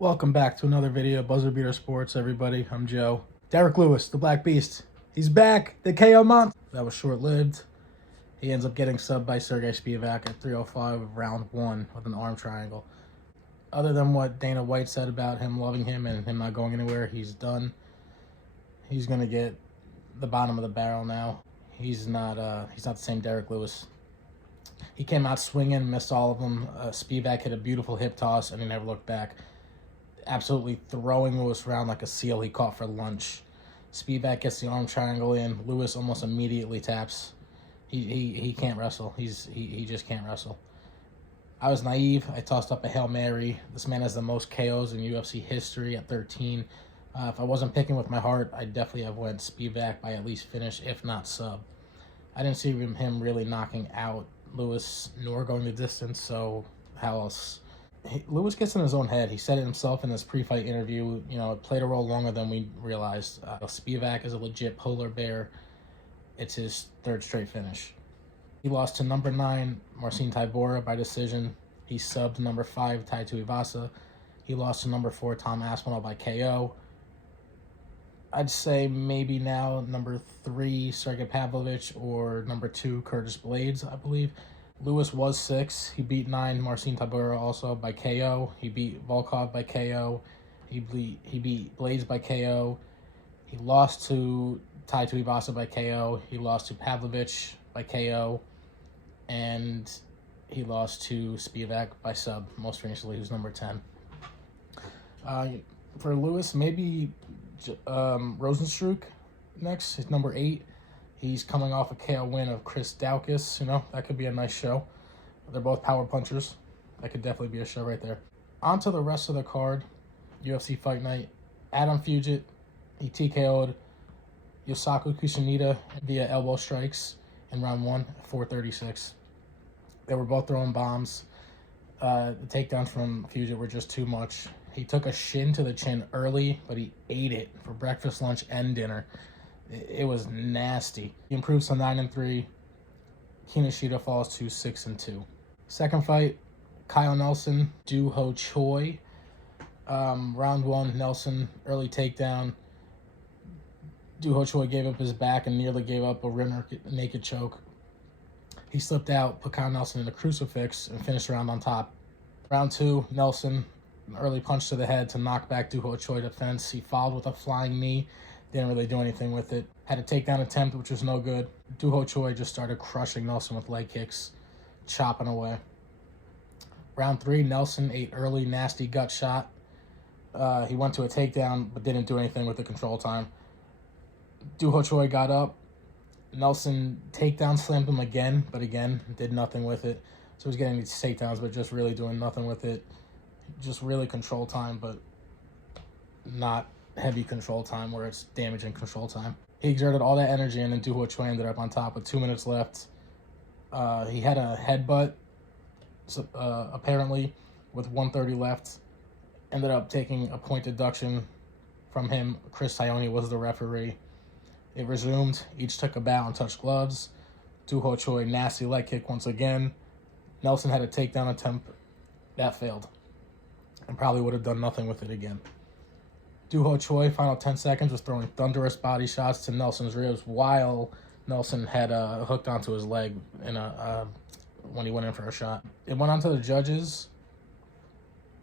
Welcome back to another video, Buzzer Beater Sports, everybody. I'm Joe. Derek Lewis, the Black Beast. He's back. The KO month. That was short-lived. He ends up getting subbed by Sergey Spivac at 3:05 of round one with an arm triangle. Other than what Dana White said about him loving him and him not going anywhere, he's done. He's going to get the bottom of the barrel now. He's not the same Derek Lewis. He came out swinging, missed all of them. Spivac hit a beautiful hip toss, and he never looked back. Absolutely throwing Lewis around like a seal he caught for lunch. Spivac gets the arm triangle in. Lewis almost immediately taps. He can't wrestle. He just can't wrestle. I was naive. I tossed up a Hail Mary. This man has the most KOs in UFC history at 13. If I wasn't picking with my heart, I'd definitely have went Spivac by at least finish, if not sub. I didn't see him really knocking out Lewis nor going the distance, so how else? Lewis gets in his own head. He said it himself in his pre-fight interview. You know, it played a role longer than we realized. Spivac is a legit polar bear. It's his third straight finish. He lost to number 9, Marcin Tybura, by decision. He subbed number 5, Tai Tuivasa. He lost to number 4, Tom Aspinall, by KO. I'd say maybe now number 3, Sergey Pavlovich, or number 2, Curtis Blades, I believe. Lewis was 6. He beat 9, Marcin Tybura, also by KO. He beat Volkov by KO. He beat Blades by KO. He lost to Tai Tuivasa by KO. He lost to Pavlovich by KO. And he lost to Spivac by sub, most recently, who's number 10. For Lewis, maybe Rosenstruck next. He's number 8. He's coming off a KO win of Chris Daukaus. You know, that could be a nice show. They're both power punchers. That could definitely be a show right there. On to the rest of the card. UFC Fight Night. Adam Fugit, he TKO'd Yosaku Kushida via elbow strikes in round 1 at 4:36. They were both throwing bombs. The takedowns from Fugit were just too much. He took a shin to the chin early, but he ate it for breakfast, lunch, and dinner. It was nasty. He improves to 9-3. Kinoshita falls to 6-2. Second fight, Kyle Nelson, Do Ho Choi. Round 1, Nelson, early takedown. Do Ho Choi gave up his back and nearly gave up a rear naked choke. He slipped out, put Kyle Nelson in a crucifix, and finished the round on top. Round 2, Nelson, an early punch to the head to knock back Do Ho Choi to fence. He followed with a flying knee. Didn't really do anything with it. Had a takedown attempt, which was no good. Do Ho Choi just started crushing Nelson with leg kicks, chopping away. Round 3, Nelson ate early, nasty gut shot. He went to a takedown, but didn't do anything with the control time. Do Ho Choi got up. Nelson takedown slammed him again, but again, did nothing with it. So he's getting these takedowns, but just really doing nothing with it. Just really control time, but not heavy control time where it's damaging control time. He exerted all that energy, and then Do Ho Choi ended up on top with 2 minutes left. He had a headbutt, apparently, with 1:30 left. Ended up taking a point deduction from him. Chris Tione was the referee. It resumed. Each took a bow and touched gloves. Do Ho Choi, nasty leg kick once again. Nelson had a takedown attempt. That failed. And probably would have done nothing with it again. Do Ho Choi, final 10 seconds, was throwing thunderous body shots to Nelson's ribs while Nelson had hooked onto his leg when he went in for a shot. It went on to the judges.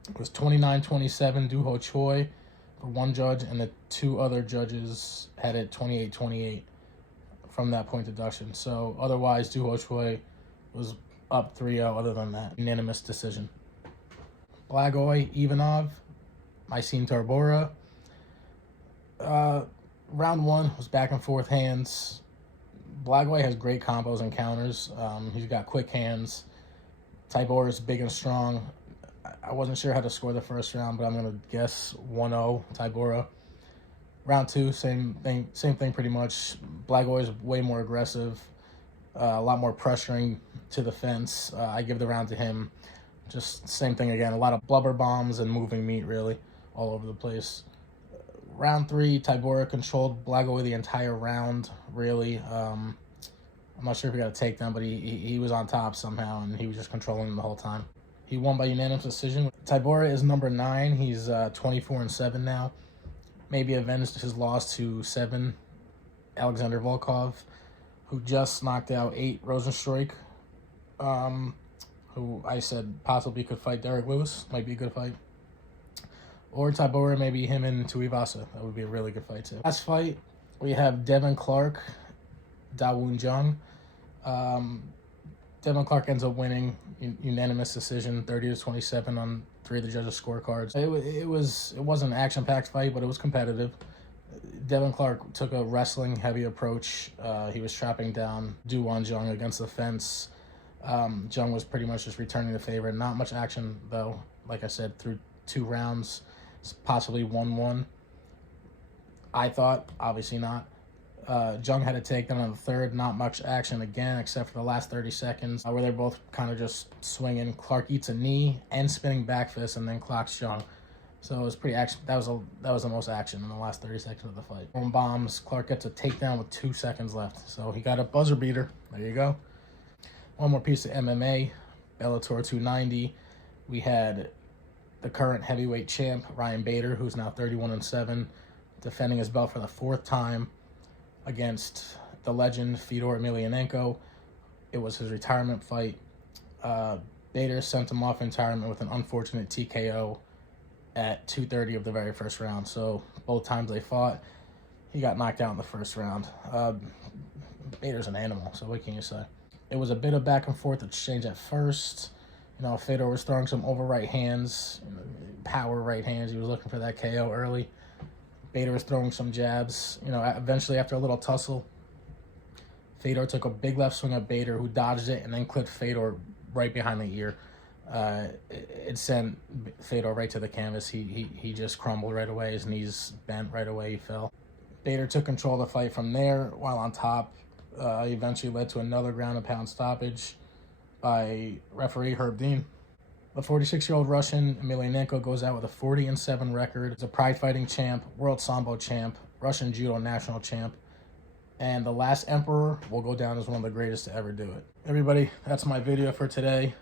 It was 29-27 Do Ho Choi for one judge, and the 2 other judges had it 28-28 from that point deduction. So otherwise, Do Ho Choi was up 3-0 other than that. Unanimous decision. Blagoy, Ivanov, Marcin Tybura. Round 1 was back and forth hands. Blagoy has great combos and counters. He's got quick hands. Tybura is big and strong. I wasn't sure how to score the first round, but I'm going to guess 1-0 Tybura. Round 2, same thing pretty much. Blagoy is way more aggressive, a lot more pressuring to the fence. I give the round to him. Just same thing again, a lot of blubber bombs and moving meat, really, all over the place. Round 3, Tybura controlled Blagoy the entire round, really. I'm not sure if he got a takedown, but he was on top somehow, and he was just controlling him the whole time. He won by unanimous decision. Tybura is number 9. He's 24-7 now. Maybe avenged his loss to 7 Alexander Volkov, who just knocked out 8 Rosenstruik, who I said possibly could fight Derek Lewis. Might be a good fight. Or Tybura, maybe him and Tuivasa. That would be a really good fight too. Last fight, we have Devin Clark, Da-Woon Jung. Devin Clark ends up winning unanimous decision, 30-27 on 3 of the judges' scorecards. It wasn't an action-packed fight, but it was competitive. Devin Clark took a wrestling-heavy approach. He was trapping down Da-Woon Jung against the fence. Jung was pretty much just returning the favor. Not much action, though. Like I said, through 2 rounds, possibly 1-1. I thought, obviously not. Jung had a takedown on the 3rd. Not much action again, except for the last 30 seconds, where they're both kind of just swinging. Clark eats a knee and spinning back fist, and then clocks Jung. So it was pretty action. That was the most action in the last 30 seconds of the fight. Boom bombs. Clark gets a takedown with 2 seconds left. So he got a buzzer beater. There you go. One more piece of MMA. Bellator 290. We had the current heavyweight champ, Ryan Bader, who's now 31-7, defending his belt for the 4th time against the legend Fedor Emelianenko. It was his retirement fight. Bader sent him off in retirement with an unfortunate TKO at 2:30 of the very first round. So both times they fought, he got knocked out in the first round. Bader's an animal, so what can you say? It was a bit of back and forth exchange at first. You know, Fedor was throwing some over right hands, power right hands. He was looking for that KO early. Bader was throwing some jabs. You know, eventually after a little tussle, Fedor took a big left swing at Bader, who dodged it and then clipped Fedor right behind the ear. It sent Fedor right to the canvas. He just crumbled right away. His knees bent right away. He fell. Bader took control of the fight from there. While on top, eventually led to another ground and pound stoppage by referee Herb Dean. The 46-year-old Russian Emelianenko goes out with a 40-7 record. He's a pride fighting champ, world sambo champ, Russian judo national champ, and the last emperor will go down as one of the greatest to ever do it. Everybody, that's my video for today.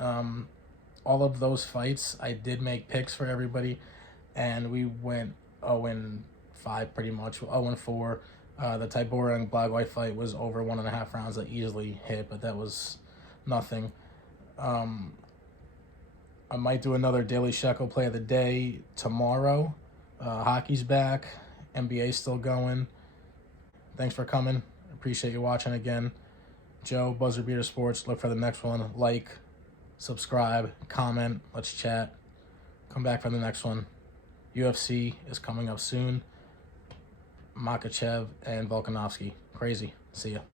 All of those fights, I did make picks for everybody, and we went 0-5 pretty much, 0-4. The Tybura and Blagoy fight was over 1.5 rounds that easily hit, but that was nothing. I might do another Daily Shekel play of the day tomorrow. Hockey's back. NBA's still going. Thanks for coming. Appreciate you watching again. Joe, Buzzer Beater Sports. Look for the next one. Like, subscribe, comment. Let's chat. Come back for the next one. UFC is coming up soon. Makachev and Volkanovski. Crazy. See ya.